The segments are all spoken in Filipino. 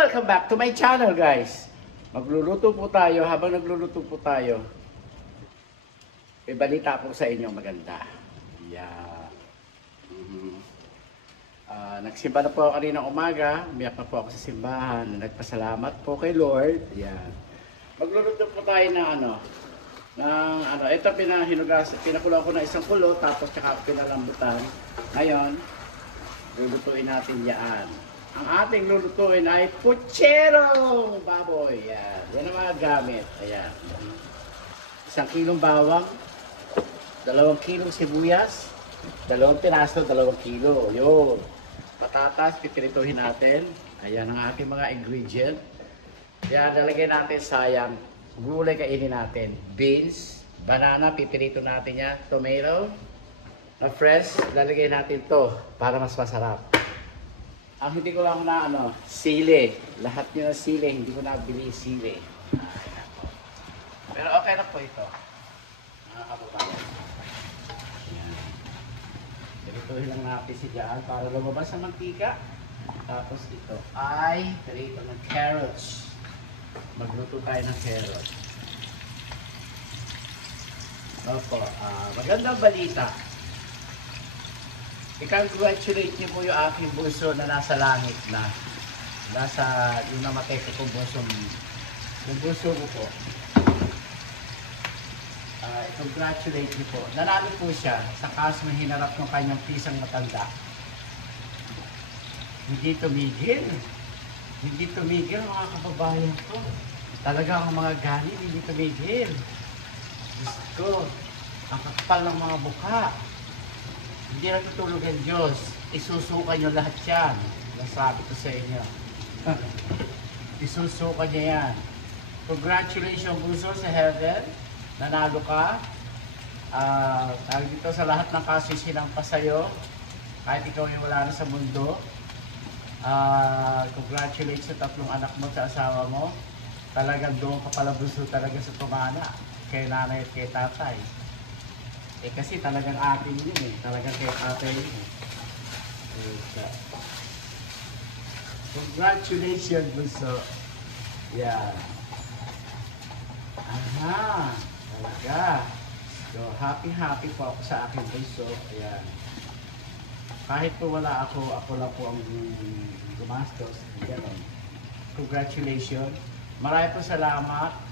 Welcome back to my channel, guys. Magluluto po tayo. Habang nagluluto po tayo, may balita po sa inyo maganda. Yeah. Nagsimba na po ako kanina umaga. Umiyak na po ako sa simbahan. Nagpasalamat po kay Lord. Yan. Magluluto po tayo ito pinakulo ko na isang kulo, tapos tsaka pinalambutan. Ngayon, lulutuin natin yan. Ang ating lulutuin ay pucherong baboy. Yan. Yan ang mga gamit. Ayan. 1 kilong bawang, 2 kilong sibuyas, 2 piraso, 2 kilo. Yun. Patatas, pipirituhin natin. Ayan ang ating mga ingredient. Yan, lalagay natin sayang. Gulay kainin natin. Beans, banana, pipirito natin yan. Tomato, na fresh, lalagay natin to para mas masarap. Ang hindi ko lang sili. Lahat nyo na sili, hindi ko nabili sili. Pero okay na po ito. Mga kababayan. Pirituhin lang natin si Diyan para lumabas ang mantika. Tapos ito ay pirito ng carrots. Magluto tayo ng carrots. Opo, magandang balita. I-congratulate niyo po yung aking bunso na nasa langit na. Nasa yung namatay ko pong bunso. Yung bunso ko po. I-congratulate niyo po. Nanalo po siya sa kaso na hinarap ng kanyang pisang matanda. Hindi tumigil. Hindi tumigil mga kababayan ko. Talaga ang mga galing, hindi tumigil. Diyos ko, ang kakapal ng mga buka. Hindi natutulog ang Diyos. Isusuka nyo lahat yan. Nasabi ko sa inyo. Isusuka niya yan. Congratulations, Bunso, sa heaven. Nanalo ka. Tawag dito sa lahat ng kaso sinampa sa'yo. Kahit ikaw ay wala na sa mundo. Congratulations sa 3 anak mo, sa asawa mo. Talagang doon ka pala, Bunso, talaga sa tumana. Kay nanay at kay tatay. Kasi talagang atin yun talagang kay tatay yun Congratulations, Bunso. Yeah. Aha. Talaga. So, happy po ako sa aking bunso. Ayan. Kahit po wala ako lang po ang gumastos. Ganun. Congratulations. Maraming po salamat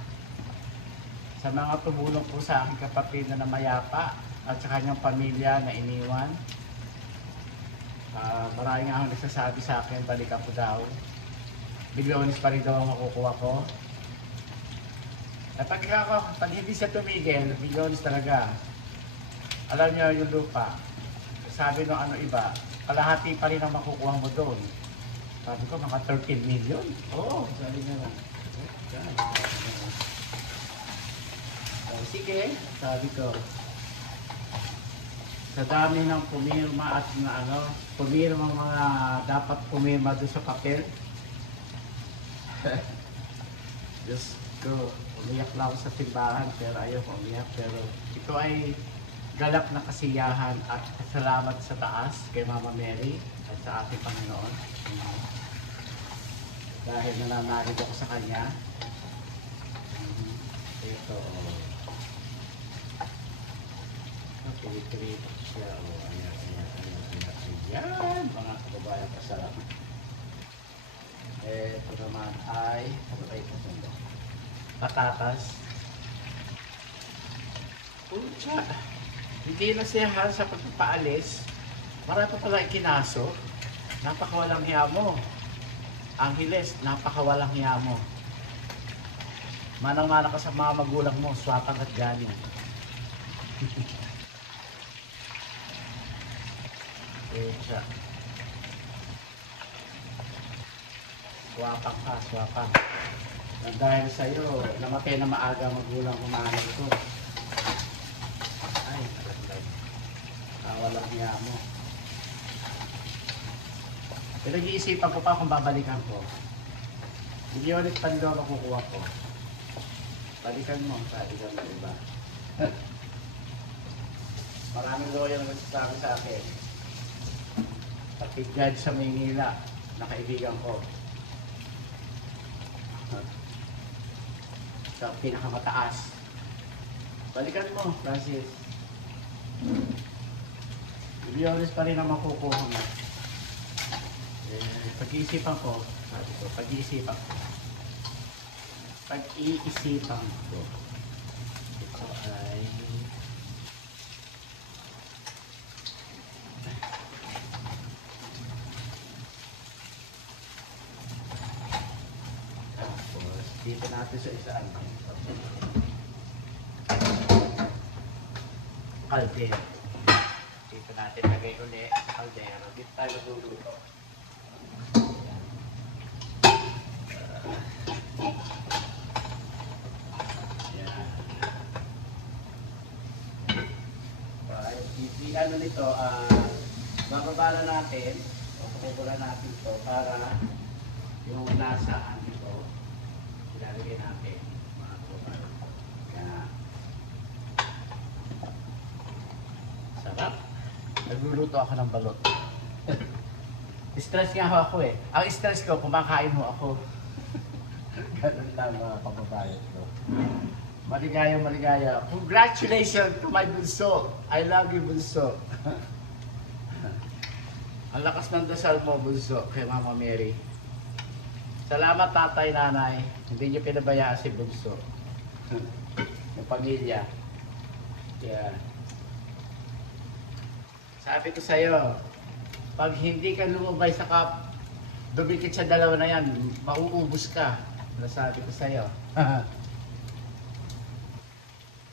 sa mga tumulong po sa aking kapatid na namayapa at sa kanyang pamilya na iniwan. Maraming nga nagsasabi sa akin, balikan po daw. Milyones pa rin daw ang makukuha ko. At pag hindi siya tumigil, milyones talaga. Alam niyo yung lupa. Sabi ng iba, kalahati pa rin ang makukuha mo doon. Sabi ko, mga 13 million. Oo, sabi niya lang. Sige, sabi ko. Sa dami ng pumirma at pumirma mga dapat pumirma doon sa papel. Diyos ko, umiyak lang ako sa timbahan pero ayaw ko umiyak. Pero ito ay galak na kasiyahan at salamat sa taas kay Mama Mary at sa ating Panginoon. Dahil nananalig ako sa Kanya. Ito, Pilipirito siya. Ayan, mga kababayan, pasarap. Ito naman ay patatas. Pucha, hindi na siya sa pagpapaalis. Marami pa pala ikinaso. Napakawalang hiya mo. Angeles, napakawalang hiya mo. Manang-mana ka sa mga magulang mo, swatang at galing. Pucha. Swapang ka, swapang. Dahil sa'yo, namatay na maaga magulang kumahanap ko. Ay, talagang walang hiya mo. Pero nag-iisipan ko pa kung babalikan ko. Hindi ulit pando makukuha ko. Balikan mo, sabi ka ng iba. Maraming lawyer na nagsasabi sa akin. Pati judge sa Maynila, na kaibigan ko. Sa pinakamataas. Balikan mo, Francis. Biyores pa rin ang makukuha mo. Pag-iisipan ko. Pag-iisipan ko. Pag-iisipan ko. Ito ay... Tapos, dito natin sa isaan. Kaldero. Dito natin lagay ulit sa kaldero. Dito tayo magluluto. Ano nito, bababa na natin o pakubula natin ito para yung lasaan nito ilalagay natin mga kupal. Kaya sarap. Nagluluto ako ng balot. Stress nga ako eh. Ang stress ko, kumakain mo ako. Ganun lang mga kababayan ko. Maligaya, maligaya. Congratulations to my bunso. I love you, bunso. Ang lakas ng dasal mo, bunso, kay Mama Mary. Salamat, tatay, nanay. Hindi niyo pinabayaan si bunso. Yung pamilya. Yeah. Sabi ko sa'yo, pag hindi ka lumabay sa cup, dumikit sa dalawa na yan, mauubos ka. Nasabi ko sa'yo.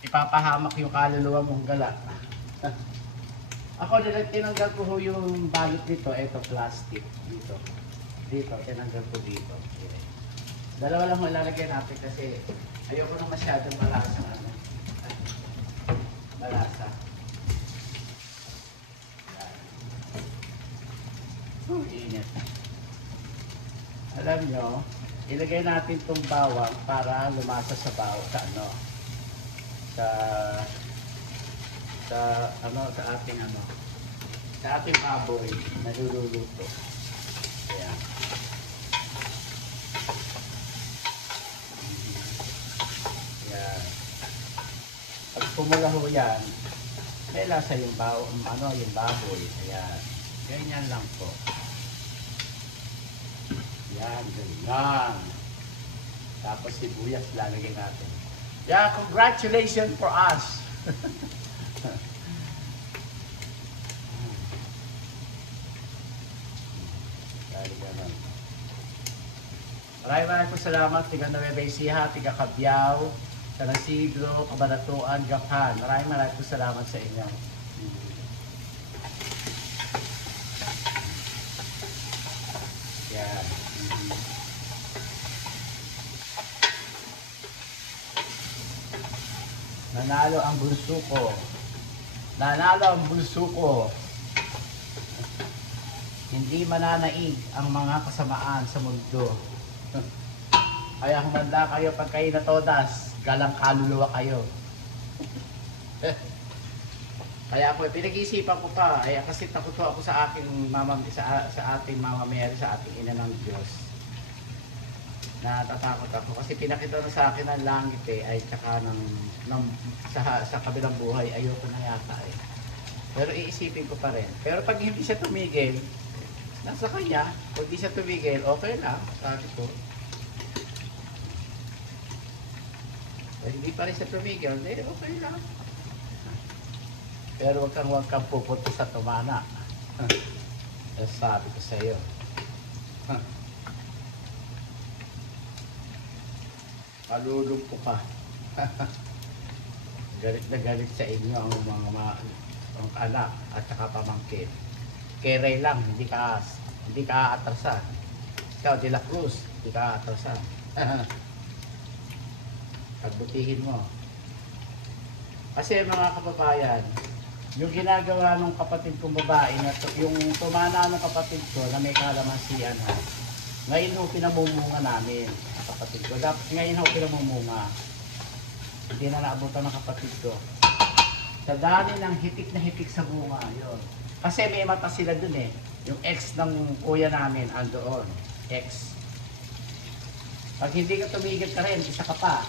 Ipapahamak yung kaluluwa mong gala. Ako tinanggal ko ho yung balot nito, ito plastic dito. Dito, tinanggal ko dito. Okay. Dalawa lang mo ilalagay natin kasi ayoko nang masyadong malasa ano. Malasa. Init. Alam nyo, ilagay natin itong bawang para lumasa sa bawang sa ano. Sa ating baboy na niluluto. Ayan. Ayan. Pag pumula ho yan, may lasa yung yung baboy. Ayan. Ganyan lang po. Ayan, ganyan. Tapos sibuyas lalagay natin. Yeah, congratulations for us. Maraming po salamat, tiga Nueva Ecija, tiga Cabiao, San Isidro, Cabanatuan, Japan. Maraming po salamat sa inyo. Yan. Nanalo ang bunso ko. Nanalo ang bunso ko. Hindi mananaig ang mga kasamaan sa mundo. Kaya humanda kayo pag kayo na todas, galang kaluluwa kayo. Kaya ako, pinag-iisipan ko pa, ay kasi takot ako sa aking sa ating Mama Mary, sa ating ina ng Diyos. Natatakot ako kasi pinakita na sa akin ng langit ay tsaka sa kabilang buhay, ayoko na yata eh. Pero iisipin ko pa rin. Pero pag hindi siya tumigil, nasa kanya. Kung hindi siya tumigil, okay lang, sabi ko. Kung hindi pa rin siya tumigil, okay lang. Pero huwag kang pupunta sa tumana. Sabi ko sa iyo. Malulumpo ka. Galit na galit sa inyo ang mga anak at saka pamangkin. Kere lang, hindi ka aatrasan. Ikaw, De La Cruz, hindi ka aatrasan. Pagbutihin mo. Kasi mga kababayan, yung ginagawa ng kapatid kong babae, yung tumana ng kapatid ko na may kalamansian ha, ngayon ho pinamumunga namin kapatid ko. Ngayon ho pinamumunga. Hindi na naabutan ng kapatid ko. Sa dami ng hitik na hitik sa bunga, yun. Kasi may mata sila dun eh. Yung ex ng kuya namin andoon. Ex. Pag hindi ka tumigil ka rin, isa ka pa.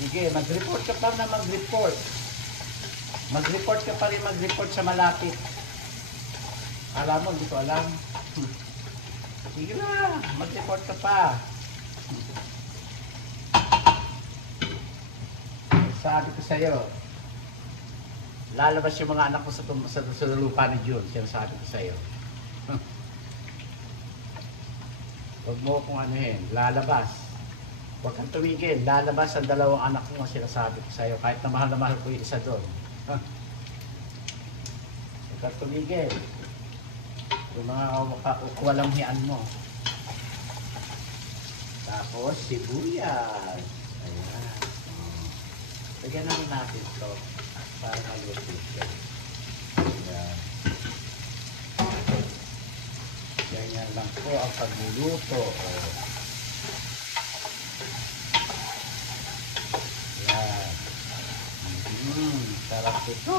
Sige, mag-report ka pa na mag-report. Mag-report ka pa rin, mag-report sa malapit. Alam mo, hindi ko alam. Sige na, mag-report ka pa. Sabi ko sa'yo, lalabas yung mga anak ko sa lupa ni June. Sinasabi ko sa'yo. Huwag mo kung anuhin, lalabas. Huwag kang tumigil, lalabas ang dalawang anak mo, sinasabi ko sa'yo. Kahit na mahal ko yung isa doon. Huwag kang tumigil. Yung mga walang hiyan mo. Tapos, sibuyas. Ayan. Lagyan naman natin ito para maluto siya. Ayan. Ganyan lang po ang pagluluto. Ayan. Sarap ito.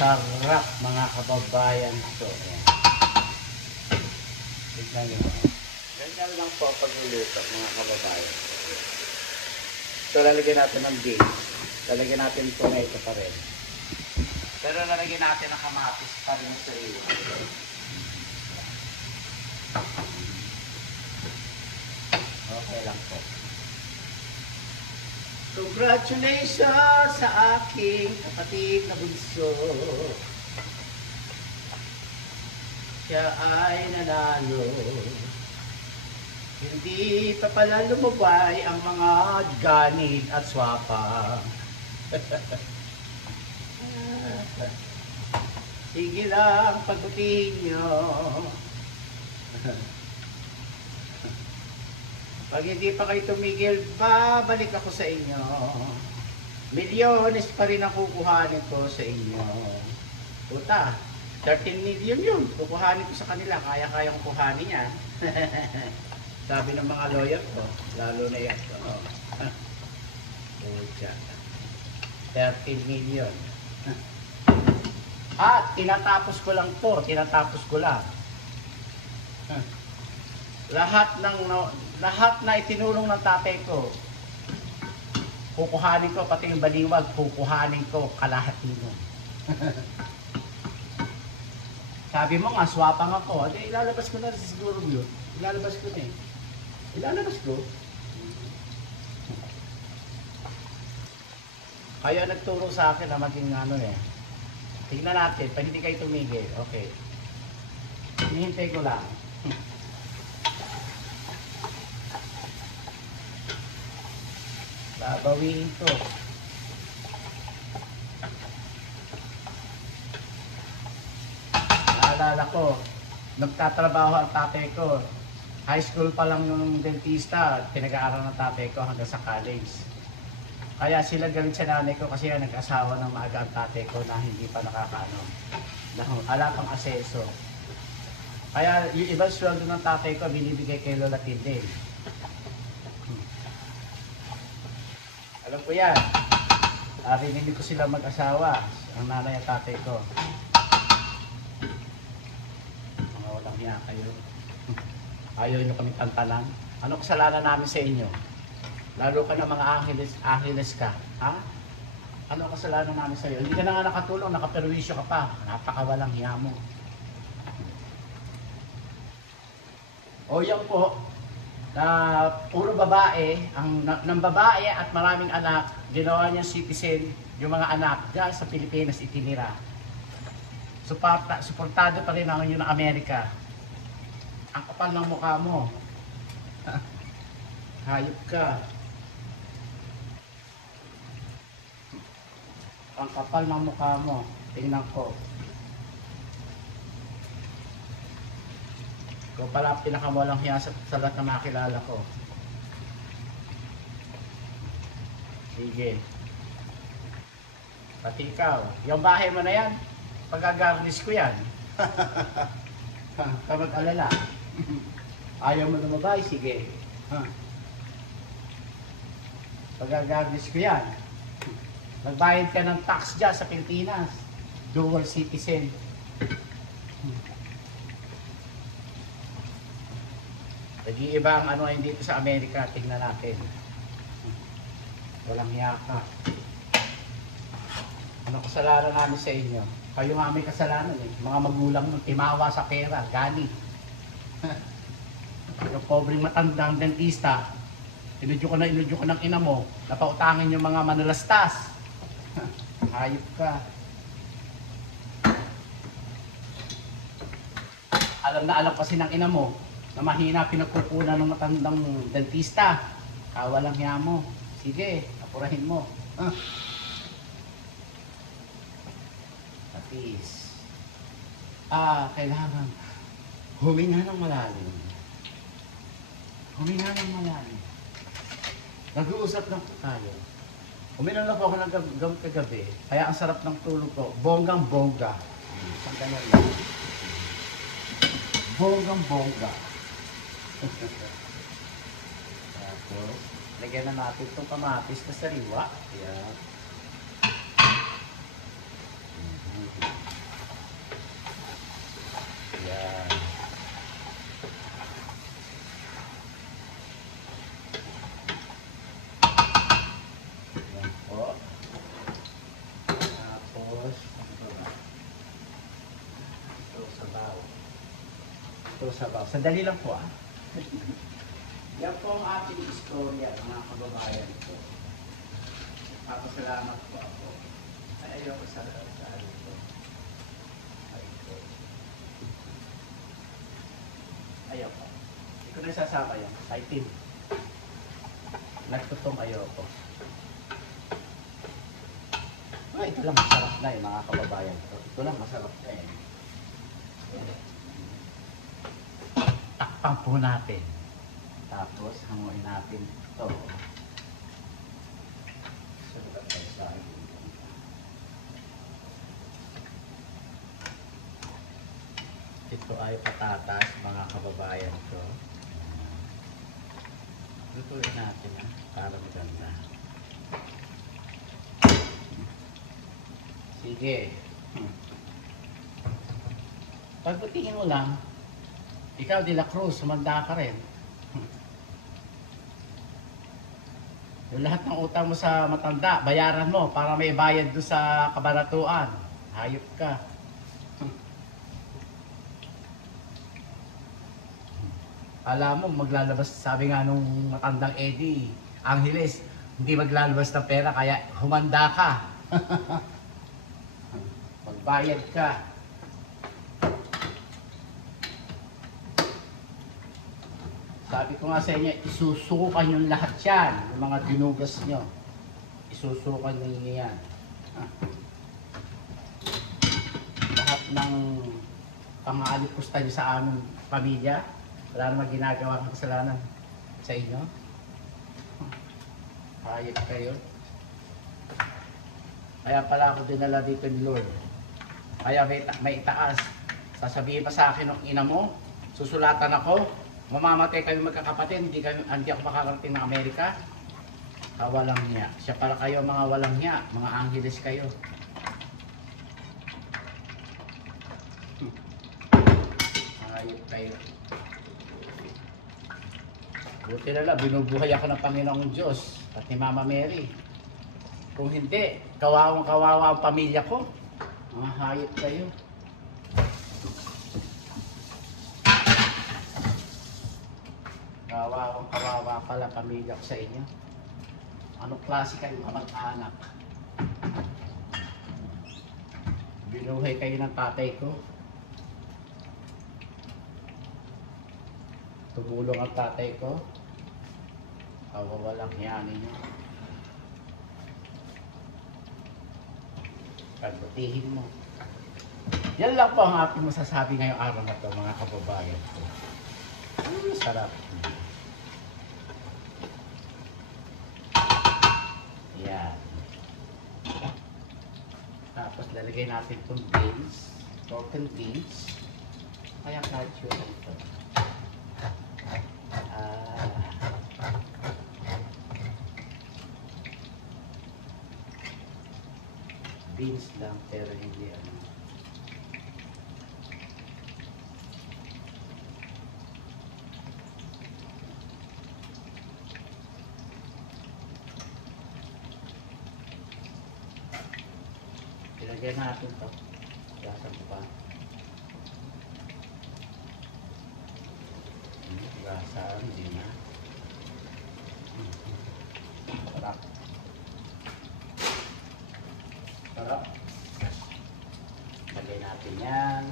Sarap mga kababayan ito. Tignan nyo. Ganyan lang po ang pagluluto mga kababayan. So, lalagyan natin ng beans. Lalagyan natin ng tomato pa rin. Pero lalagyan natin ng kamatis pa rin sa iyo. Okay lang po. Congratulations sa aking kapatid na bunso. Siya ay nanalo. Hindi pa pala lumabay ang mga ganid at swapa. Sige lang, pagbutihin nyo. Pag hindi pa kayo tumigil, babalik ako sa inyo. Milyones pa rin ang kukuhanin ko sa inyo. Puta, 13 million yun. Kukuhanin ko sa kanila, kaya-kaya kong kuhanin yan. Sabi ng mga lawyer ko, lalo na yan. Pucha. 13 million. At tinatapos ko lang to, tinatapos ko lang. Lahat na itinulong ng tatay ko, kukuhanin ko, pati yung baliwag, kukuhanin ko kalahati mo. Sabi mo nga, swapang ako. Ilalabas ko na siguro yun. Ilalabas ko na eh. Ilalabas ko. Kaya nagturo sa akin na maging ano eh. Tignan natin, pag hindi kayo tumigil. Okay. Hinihintay ko lang. Babawiin to. Naalala ko, nagtatrabaho ang tatay ko. High school pa lang yung dentista, pinag-aaral ng tatay ko hanggang sa college. Kaya sila galit sa nanay ko kasi nag-asawa ng maaga ang tatay ko na hindi pa nakakaano. Wala pang aseso. Kaya yung ibang sweldo ng tatay ko, binibigay kay Lola Tindel. Alam ko yan. Rinig ko sila mag-asawa, ang nanay at tatay ko. Mga walang hiya kayo. Ayaw nyo kami tantanan. Ano kasalanan namin sa inyo? Lalo ka na mga angeles ka. Ha? Ano kasalanan namin sa iyo? Hindi ka na nga nakatulong, nakaperwisyo ka pa. Napakawalang hiya mo. O yan po, na puro babae, ng babae at maraming anak, ginawa niya citizen, yung mga anak, dyan sa Pilipinas itinira. Suportado pa rin ang yun ng Amerika. Ang kapal ng mukha mo. Hayop ka. Ang kapal ng mukha mo. Tingnan ko. Ikaw pala ang pinakawalang hiya sa lahat na makilala ko. Sige. Pati ikaw. Yung bahay mo na yan, pag-garnish ko yan. Kamag-alala. Ayaw mo lumabay? Sige. Pag-garnish ko yan. Magbayad ka ng tax dyan sa Pilipinas. Dual citizen. Nag-iiba ang ano ngayon dito sa Amerika. Tingnan natin. Walang yaka. Ano kasalanan namin sa inyo? Kayo nga may kasalanan eh. Mga magulang ng timawa sa pera, gani. Yung pobreng matandang dentista, inudyo ko ng ina mo, napautangin yung mga manalastas. Hayop ka. Alam na alam kasi ng ina mo na mahina pinagkukunan ng matandang dentista. Kawalang hiya mo. Sige, apurahin mo. Tapis. Kailangan huminga ng malalim. Huminga ng malalim. Nag-uusap lang po tayo. Uminom na po ako ng kagabi. Kaya ang sarap ng tulog ko. Bonggang-bongga. Isang ganyan lang. Bonggang-bongga. Tapos, lagyan na natin itong kamatis na sariwa. Ayan. Ayan. Ayan po. Tapos, ito na. Ito sabaw. Ito sabaw. Sandali lang po Yan po ang ating istorya, mga kababayan ko. Papasalamat po ako. Ay, ayoko sa ano ko. Ay, ito. Ayoko. Hindi ko na sasama yan. Fighting. Nagtutong ayoko. Ito lang masarap na mga kababayan ko. Ito lang masarap na yan. Takpan po natin. Tapos, hanguin natin ito. Ito ay patatas, mga kababayan ko. Lutuin natin para maganda. Sige. Pagbutingin mo lang, ikaw De La Cruz, sumanda ka rin. Yung lahat ng utang mo sa matanda, bayaran mo para may bayad doon sa kabanatuan. Hayop ka. Alam mo, maglalabas, sabi nga nung matandang Eddie, Angeles, hindi maglalabas ng pera, kaya humanda ka. Magbayad ka. Sabi ko nga sa inyo, isusukan yung lahat yan, yung mga dinugas nyo. Isusukan ninyo yan. Lahat ng pang-aalipusta nyo sa aming pamilya, wala namang ginagawa ng kasalanan sa inyo. Hayop kayo. Kaya pala ako dinala dito ni Lord. Kaya may itaas. Sasabihin pa sa akin ng ina mo, susulatan ako, mamamatay kami magkakapatid, hindi ako makakarating ng Amerika. Walang niya. Siya pala kayo mga walang niya, mga Angeles kayo. Hayop kayo. Buti na lang, binubuhay ako ng Panginoong Diyos at ni Mama Mary. Kung hindi, kawawang-kawawa ang pamilya ko. Mga hayop kayo. Kawawa pala pamilya ko sa inyo. Anong klase kayong kamag-anak? Binuhay kayo ng tatay ko. Tumulong ang tatay ko. Walang hiya ninyo. Pagbutihin mo. Yan lang po ang aking masasabi ngayong araw na ito, mga kababayan ko. Sarap. Yan. Tapos lalagay natin itong beans, broken beans. Kaya calcio na ito. Beans lang pero hindi ano. Lagyan natin to. Gasan ko pa. Gasan, hindi na. Sarap. Sarap. Lagyan natin yan.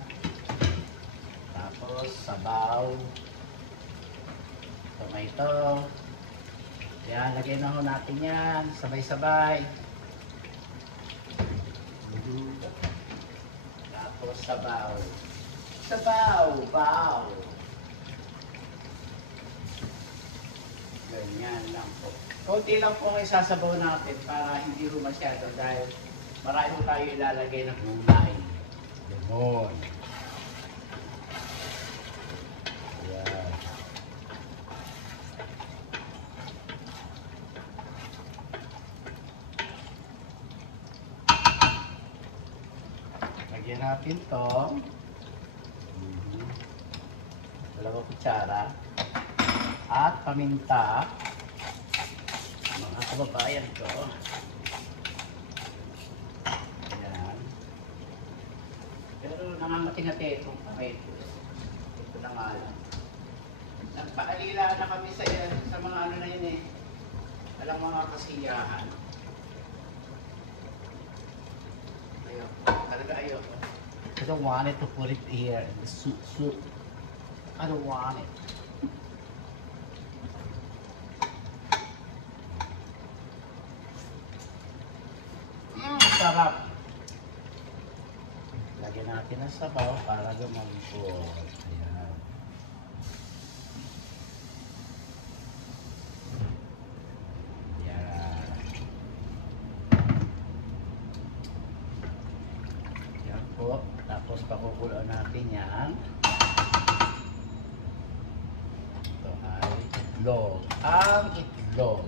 Tapos, sabaw. Tomato. Yan, lagyan na ho natin yan. Sabay-sabay. Tapos, sabaw. Sabaw! Baw! Ganyan lang po. Kunti lang po ang isasabaw natin para hindi ho masyado dahil marami ho tayo ilalagay ng gulay. Lemon. Yan. Lagyan natin to. Dalawang kutsara. At paminta. Mga kababayan ko. Ayan. Pero namamati-ngati itong tomato. Ito na nga lang. Nagpaalila na kami sa mga ano na yun eh. Walang mga kasiyahan. Ayoko. Talaga ayoko. I don't want it to put it here in the soup. I don't want it. Sarap. Lagyan natin ang sabaw para lumambot. Ayan. Ayan. Ayan po. Tapos pakukuloan natin yan. Ito ay itlog. Ang itlog.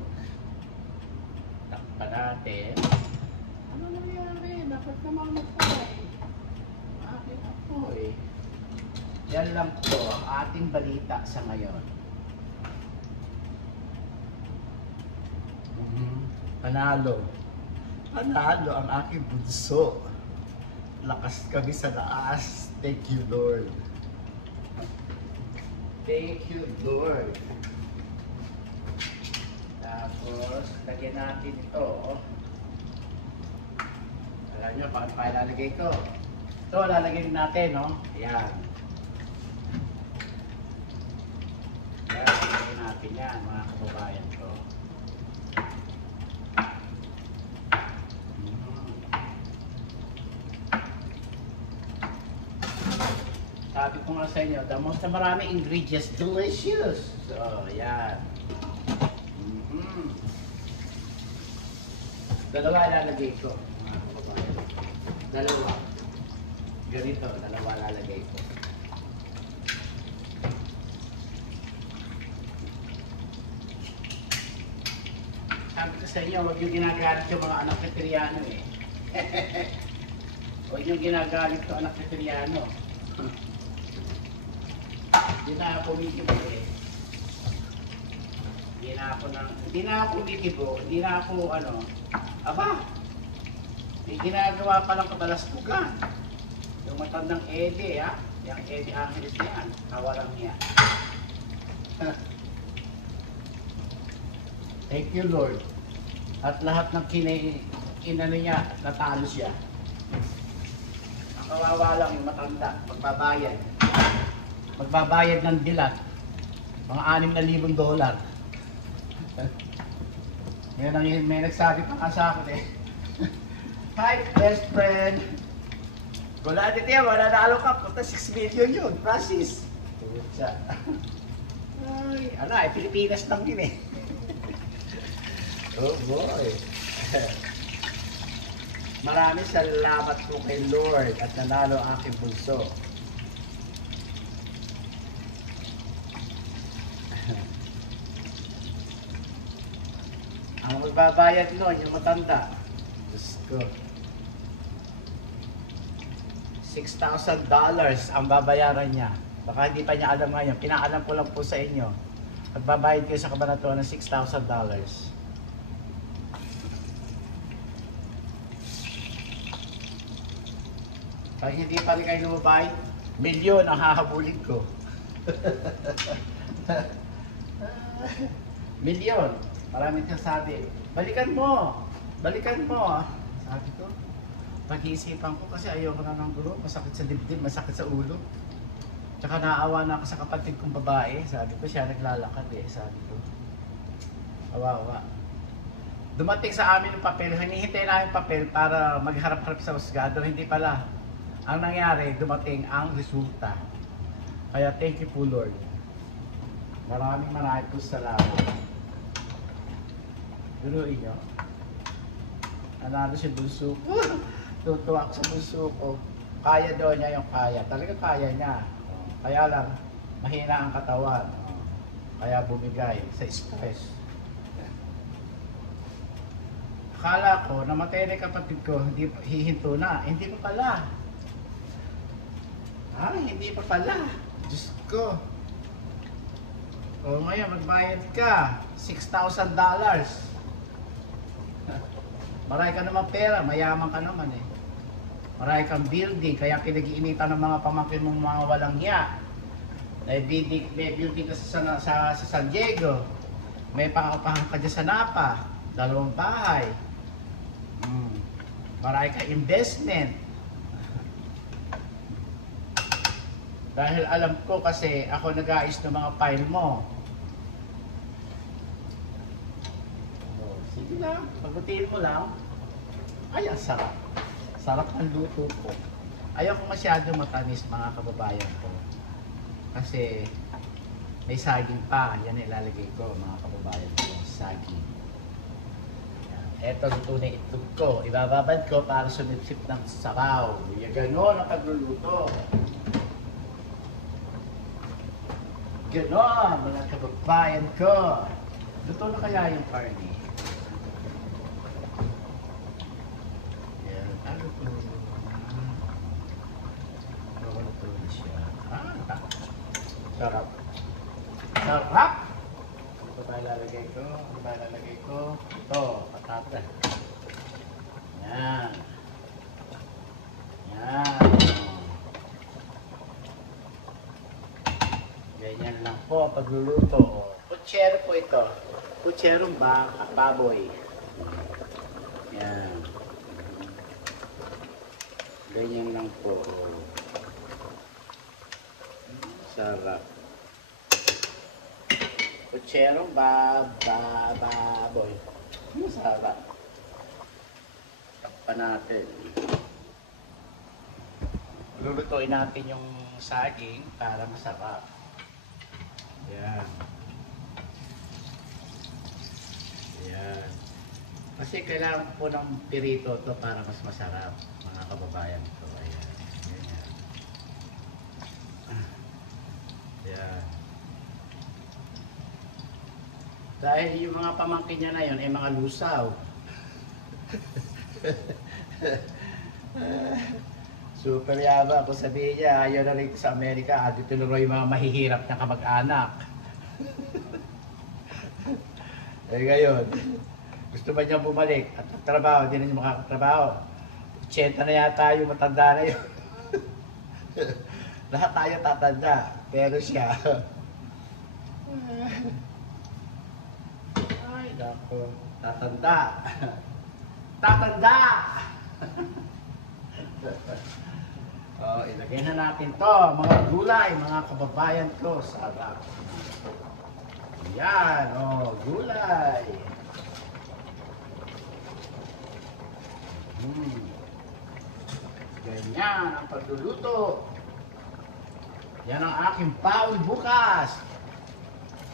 Takpan natin. Ano nangyari? Dapat naman magpapay. Akin ako eh. Yan lang po ang ating balita sa ngayon. Panalo. Panalo ang aking bunso. Lakas kami sa taas. Thank you, Lord. Thank you, Lord. Tapos, lagyan natin ito. Alam nyo, paano pa ilalagay ko? Ito, lalagyan natin, no? Ayan. Ayan, lalagyan natin yan, mga kababayan ko. Sabi ko nga sa inyo, the most na maraming ingredients, delicious! So, ayan. Dalawa ilalagay ko. Dalawa. Ganito, dalawa lalagay ko. Sabi ko sa inyo, huwag yung ginagalit yung mga anak ni Triano eh. Huwag yung ginagalit yung anak ni Triano. Hindi na ako umikibo eh. Hindi na ako umikibo, hindi na ako ano, aba! May ginagawa palang kabalaspugan. Yung matandang Eddie, ha? Yung Eddie Angeles yan. Kawalang niya. Thank you, Lord. At lahat ng kinano niya, natalo siya. Ang kawawa lang yung matanda, magbabayad. Magbabayad ng dilat. Mga $6,000. Ngayon may nagsabi pa nga sa akin eh. Hi, best friend. Wala dito yan, wala na ka. Punta 6 million yun, Francis. Ay, ano eh, Pilipinas lang din eh. Oh boy. Maraming salamat po kay Lord at nanalo ang aking bunso. Ang magbabayad nun, yung matanda. Diyos ko. $6,000 ang babayaran niya. Baka hindi pa niya alam ngayon. Pinaalam ko lang po sa inyo. Magbabayad kayo sa kabanatuan ng $6,000. Pag hindi pa rin kayo lumabay, milyon ang hahabulin ko. Milyon. Maraming sasabi. Balikan mo. Balikan mo. Sabi ko, pag-iisipan ko kasi ayoko na ng guro. Masakit sa dibdib, masakit sa ulo. Tsaka naawa na ako sa kapatid kong babae. Sabi ko, siya naglalakad eh. Sabi ko, awa. Dumating sa amin yung papel. Hinihintay namin yung papel para magharap-harap sa husgado. Hindi pala. Ang nangyari, dumating ang resulta. Kaya thank you po Lord. Maraming po salamat. Duruin nyo. Nanalo si bunso ko. Tutuwa ako sa bunso ko. Kaya daw niya yung kaya. Talaga kaya niya. Kaya lang, mahina ang katawan. Kaya bumigay sa stress. Akala ko, namatay na yung kapatid ko, hindi hihinto na. Hindi pa pala. Hindi pa pala. Diyos ko. O ngayon, magbayad ka. $6,000. Marami ka naman pera, mayaman ka naman eh. Marami kang building, kaya pinag-iinitan ng mga pamangkin mong mga walang hiya. May building ka sa San Diego. May pangapahan ka dyan sa Napa. 2 bahay. Marami kang investment. Dahil alam ko kasi ako nag-aayos ng mga file mo. Sige lang, pagbutiin mo lang. Ay, ang sarap. Sarap ng luto ko. Ayaw ko masyado matamis mga kababayan ko. Kasi may saging pa. Yan ilalagay ko mga kababayan ko. Saging. Eto, luto na itlog ko. Ibababad ko para sumipsip ng sabaw. Yung gano'n ang pagluluto. Gano'n, mga kababayan ko. Luto na kaya yung karne? Yan, ano po? Luto na siya. Sarap. Sarap! Ito ba ilalagay ko? Ito ba ilalagay ko? Ito, patata. Yan. Yan. Ganyan lang po pagluluto. Putsero po ito. Putserong baboy. Yan. Ganyan lang po. Sarap. Putserong baboy. Sarap. Takpan natin. Lulutuin natin yung saging para masarap. Yan. Yan. Kasi kailangan po ng pirito to para mas masarap, mga kababayan ko. Ayan. Ganyan. Yan. Dahil yung mga pamangkin niya na yun ay mga lusaw. Super yaba. Kung sabihin niya, ayaw na rin sa Amerika, dito na yung mga mahihirap na kamag-anak. Eh ngayon, gusto ba niya bumalik at trabaho, hindi na niya makakatrabaho. 80 na yata yung matanda na yun. Lahat tayo tatanda, pero siya. Ay, dako. Tatanda. Tatanda! Ilagay na natin to, mga gulay, mga kababayan ko, sarap. Yan, gulay. Ganyan ang pagluluto. Yan ang aking baon bukas.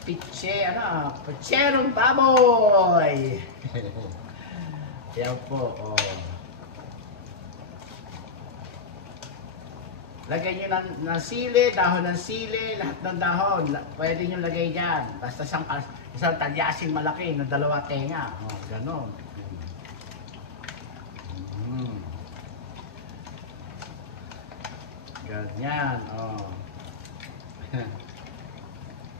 Putserong baboy. Yan po, Lagay nyo ng sili, dahon ng sili, lahat ng dahon. Pwede nyo lagay dyan. Basta isang talyasing malaki na 2 tenga. Ganon. Ganyan,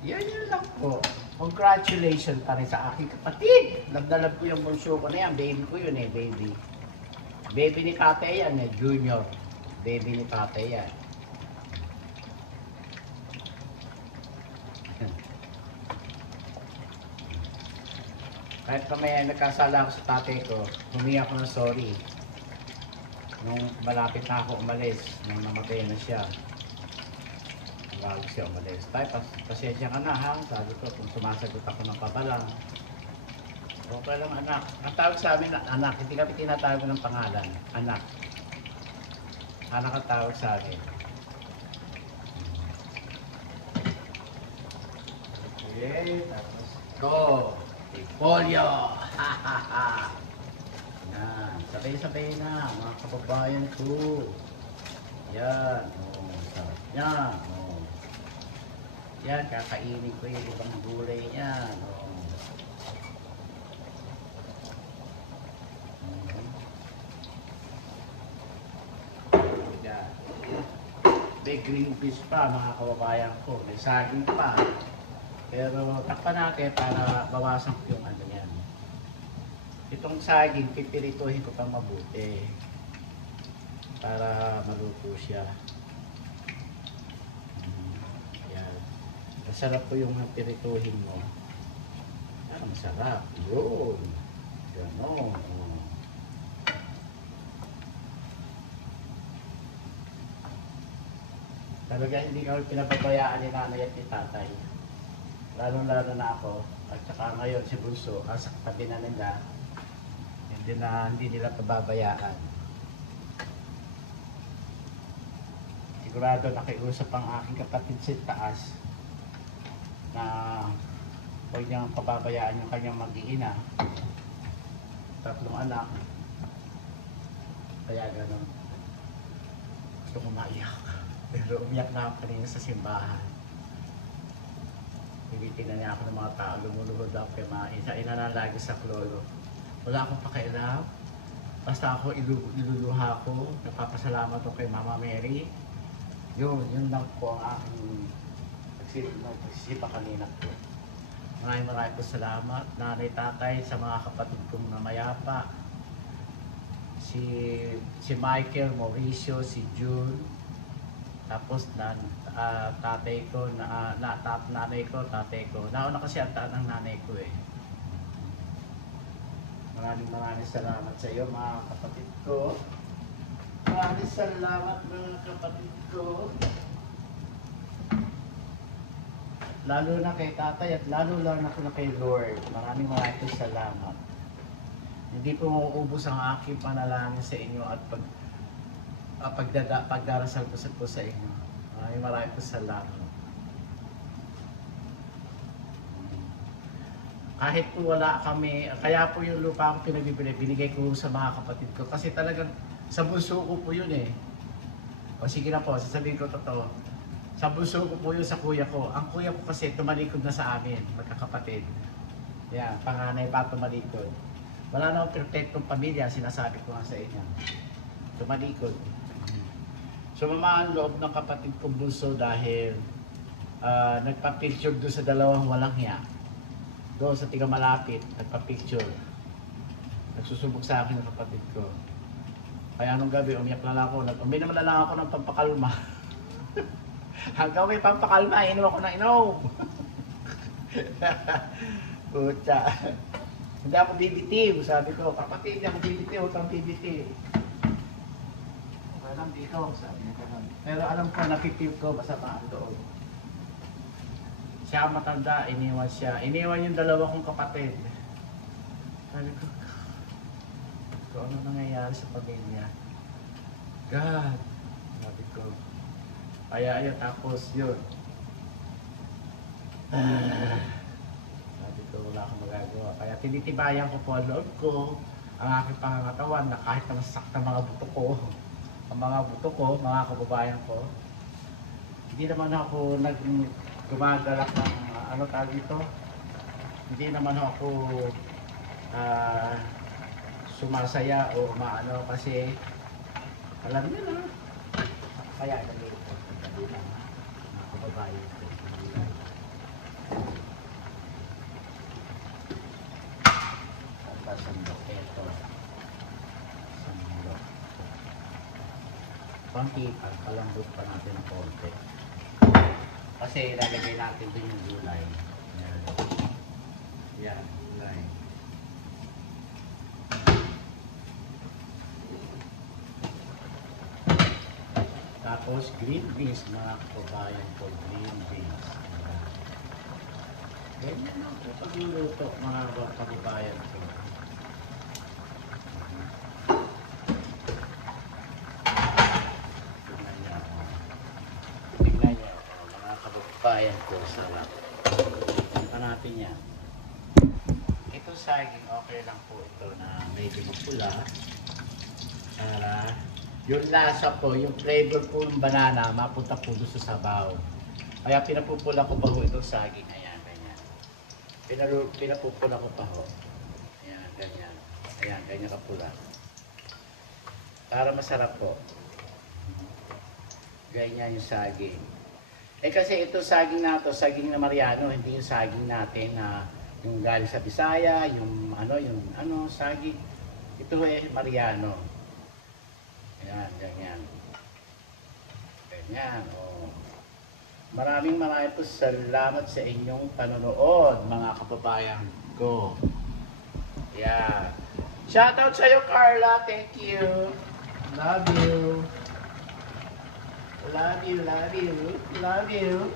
Yan yun lang po. Congratulations pa rin sa aking kapatid. Love ko yung bunso ko na yan. Baby ko yun baby. Baby ni Kate yan junior. Baby ni tatay yan. Kahit pa may nagkasala ako sa tatay ko, humingi ako ng sorry. Nung malapit na ako umalis, nung namatay na siya. Bago siya umalis. Tay, pasensya ka na ha. Sabi ko, kung sumasagot ako ng pabalang. Okay lang anak. Ang tawag sa amin na anak, hindi kami tinatawag ng pangalan. Anak. Anak ang tawag sa amin. Okay, tapos go! Polio! Ha ha ha! Yan, sabay-sabay na mga kababayan ko. Yan, oh, sarap yan. Oh. Yan, kakainin ko yung ibang gulay yan. Oh. Yan. May green peas pa mga kababayan ko. May saging pa. Pero takpan natin para bawasan ko yung ano yan. Itong saging, pipirituhin ko pang mabuti. Para maluto siya. Yan. Masarap po yung pirituhin mo. Yan, masarap. Yun. Ganon. Talaga hindi kami pinapabayaan ni nanay at ni tatay. Lalo-lalo na ako. At saka ngayon si Bunso, sa katabi na nila, hindi nila pababayaan. Sigurado nakiusap ang aking kapatid sa taas na huwag niyang pababayaan yung kanyang mag-iina. 3 anak. Kaya gano'n. Gusto ko maiyak. Pero umiyak na ako kanina sa simbahan. Tinitingnan niya ako ng mga tao, lumuluhod ako kay Maisa, inanalagi sa klolo. Wala akong pakialam. Basta ako iluluha ko, nagpapasalamat ako kay Mama Mary. Yun lang po ang aking pagsisipa kanina po. Maraming po salamat, nanay, tatay, sa mga kapatid kong na mayapa. Si Michael, Mauricio, si June. Tapos tatay ko, nanay ko, tatay ko. Nauna kasi ang taan ng nanay ko eh. Maraming salamat sa iyo mga kapatid ko. Maraming salamat mga kapatid ko. Lalo na kay tatay at lalo na kay Lord. Maraming salamat. Hindi po mauubos ang aking panalangin sa inyo at pagdarasal ko sa inyo. Maraming salamat. Kahit po wala kami, kaya po yung lupa ko pinagbibili, binigay ko sa mga kapatid ko. Kasi talagang sa bunso ko po yun eh. O sige na po, sasabihin ko totoo. Sa bunso ko po yun sa kuya ko. Ang kuya ko kasi tumalikod na sa amin, magkakapatid. Yan, panganay pa tumalikod. Wala namang perfectong pamilya, sinasabi ko nga sa inyo. Tumalikod. Sumama ang loob ng kapatid kong bunso dahil nagpa-picture doon sa dalawang walang hiya. Doon sa tiga malapit, nagpa-picture. Nagsusubok sa akin ng kapatid ko. Kaya nung gabi, umiyak na lang ako. Uminom na lang ako ng pampakalma. Hanggang may pampakalma, inom ako ng inom. Pucha. Hindi ako bibitiw. Sabi ko, kapatid, hindi ako bibitiw. Huwag kang bibitiw. Alam dito, sabi niya ganun. Pero alam ko, napipil ko, masama ang loob. Siya matanda, iniwan siya. Iniwan yung dalawa kong kapatid. Sabi ko, ano nangyayari sa pamilya? God, sabi ko. Kaya ayun, tapos yun. Sabi ko, wala akong magagawa. Kaya tinitibayan ko po ang loob ko, ang aking pangangatawan na kahit na masaktan mga buto ko, ang mga buto ko, mga kababayan ko, hindi naman ako gumagalak ng ano tawag ito. Hindi naman ako sumasaya o maano kasi alam niyo na. Kaya kami ito, mga kababayan ko. Sandok ito. Sandok. konti, palambot pa natin ng konti. Kasi ilalagay natin din yung gulay. Yan. Yan, gulay. Tapos green beans, mga kababayan ko, green beans. Ayan. Ganyan lang po pagluluto, mga kababayan ko. Tignan niyo, mga kababayan ko, sarap. Tignan natin yan. Ito saging, okay lang po ito na medyo mapula. Para yung lasa po, yung flavor po ng banana, mapunta po doon sa sabaw. Kaya pinapupula ko pa ho itong saging. Ayan, ganyan. Pinapupula ko pa ho. Ayan, ganyan. Ayan, ganyan kapula. Para masarap po. Ganyan yung saging. Eh kasi ito saging na to, saging na Mariano, hindi yung saging natin na yung galing sa Bisaya, yung saging. Ito Mariano. Ayan, ganyan. Ganyan, oh. Maraming po salamat sa inyong panonood, mga kababayan ko. Ayan. Shoutout sa iyo, Carla. Thank you. Love you. Love you, love you, love you.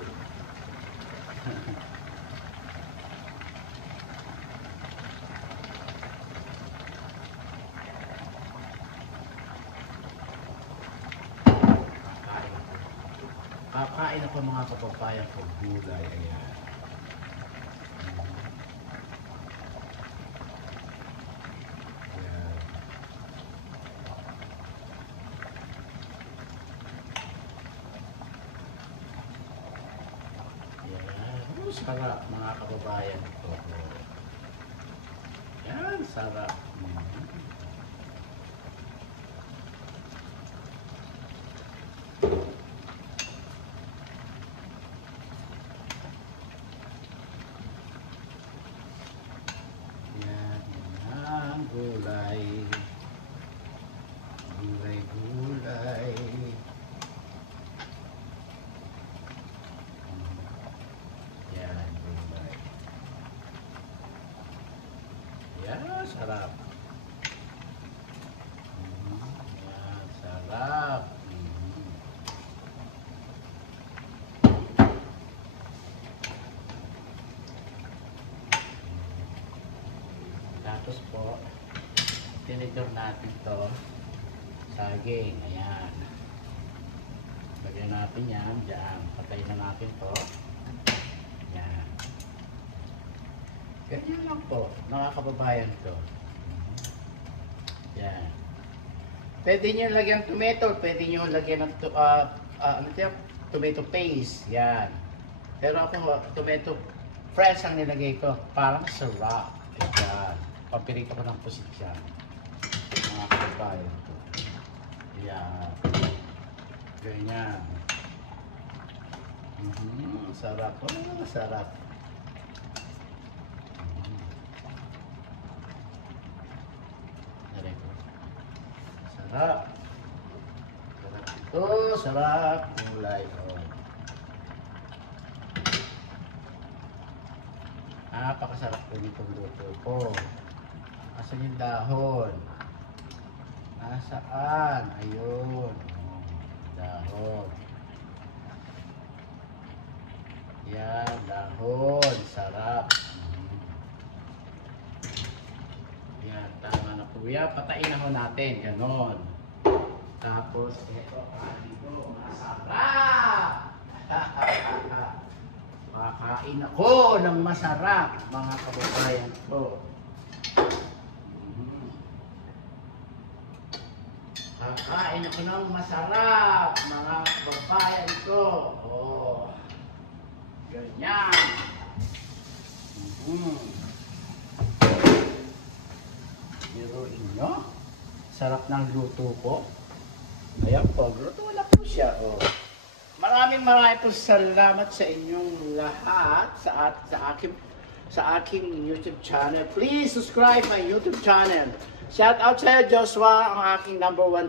Kakain ako mga kapapayan ko, gulay, ayan. Ayan. Ayan. Sarap mga kababayan ko. Ayan, sarap. Gulay. Gulay, gulay. Yan, gulay. Yan, sarap. Yan, sarap. Tapos po, tinidor natin to saging, ayan. Lagyan natin yan dyan, patayin na natin to, ayan. Ganyan lang po mga kababayan ko, ayan. Pwede nyo lagyan tomato, pwede nyo lagyan ng tomato paste, yan. Pero ako tomato fresh ang nilagay ko, parang sarap, ayan. Papirito ko ng pusit yan, mga kababayan ko. Ayan. Ganyan. Sarap. Oh, sarap. Sarap. Sarap ito. Sarap. Gulay. Oh. Napakasarap po nitong luto ko. Asan yung dahon? Nasaan? Ayun. Dahon. Yan, dahon. Sarap. Yan, tama na po yan. Patayin na ho natin. Ganon. Tapos, ito, dito. Masarap! Makain ako ng masarap, mga kababayan ko. Kakain ako ng masarap, mga kababayan ko. Oh, ganyan. Biruin nyo. Sarap ng luto ko. Ayan po, luto na po siya. Oh. Maraming po salamat sa inyong lahat sa aking YouTube channel. Please subscribe my YouTube channel. Shout out sa iyo, Joshua, ang aking #1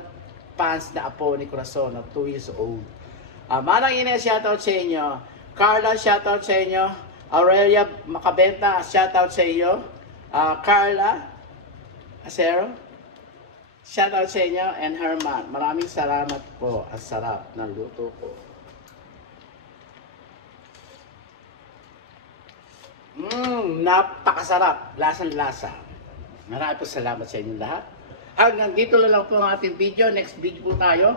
pants na apo ni Corazon na 2 years old. Manang Ines, shoutout sa inyo. Carla, shoutout sa inyo. Aurelia Macabenta, shoutout sa iyo. Carla Acero, shoutout sa inyo. And Herman, maraming salamat po. Ang sarap ng luto ko. Napakasarap. Lasang-lasa. Maraming po salamat sa inyo lahat. Hanggang dito lang po ang ating video. Next video po tayo.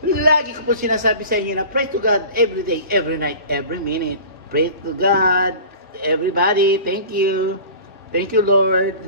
Lagi ko po sinasabi sa inyo na pray to God every day, every night, every minute. Pray to God, everybody. Thank you. Thank you, Lord.